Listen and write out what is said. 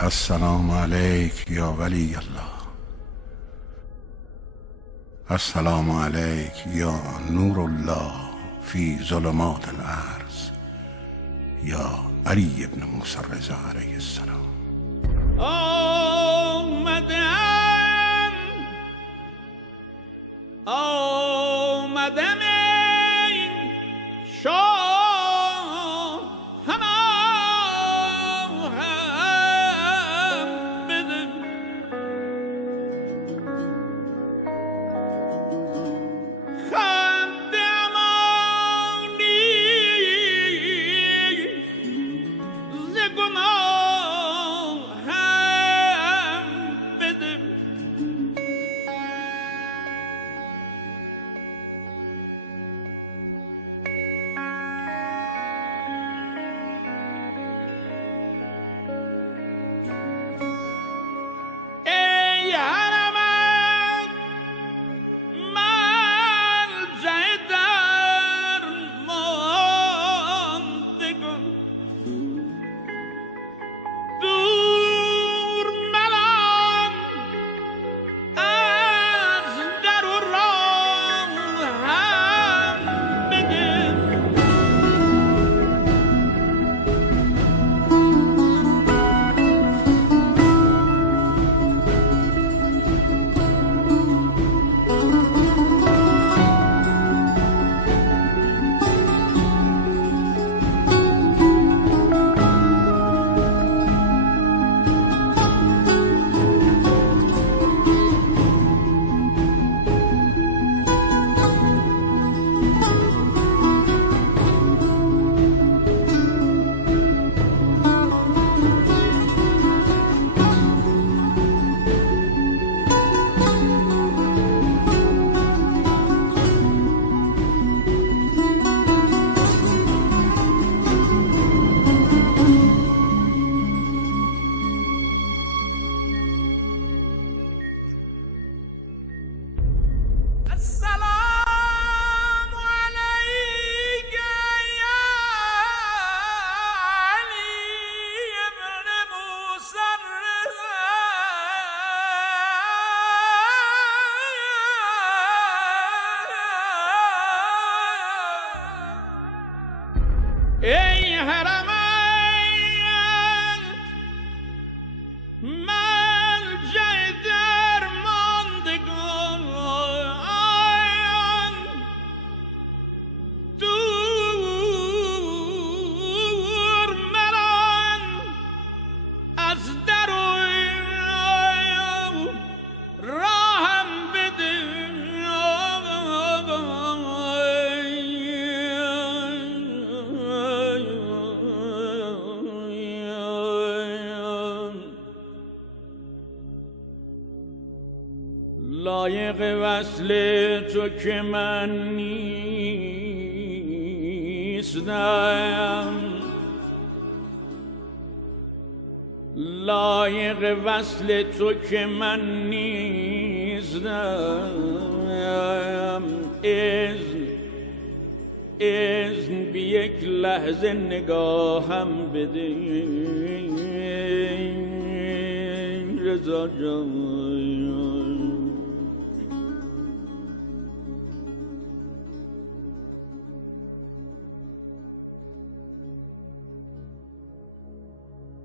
السلام علیک یا ولی الله. السلام علیک یا نور الله فی ظلمات الارض یا علی ابن موسی الرضا علیه السلام. آمدم این شاه هم بده خند امانی ز گناه هم بده. ای حرمین ملجأ درماندگان دور مران از در و راهم بده. لایق وصل تو که من نیستم، لایق وصل تو که من نیستم. اذن بی یک لحظه نگاهم بده رضا جان.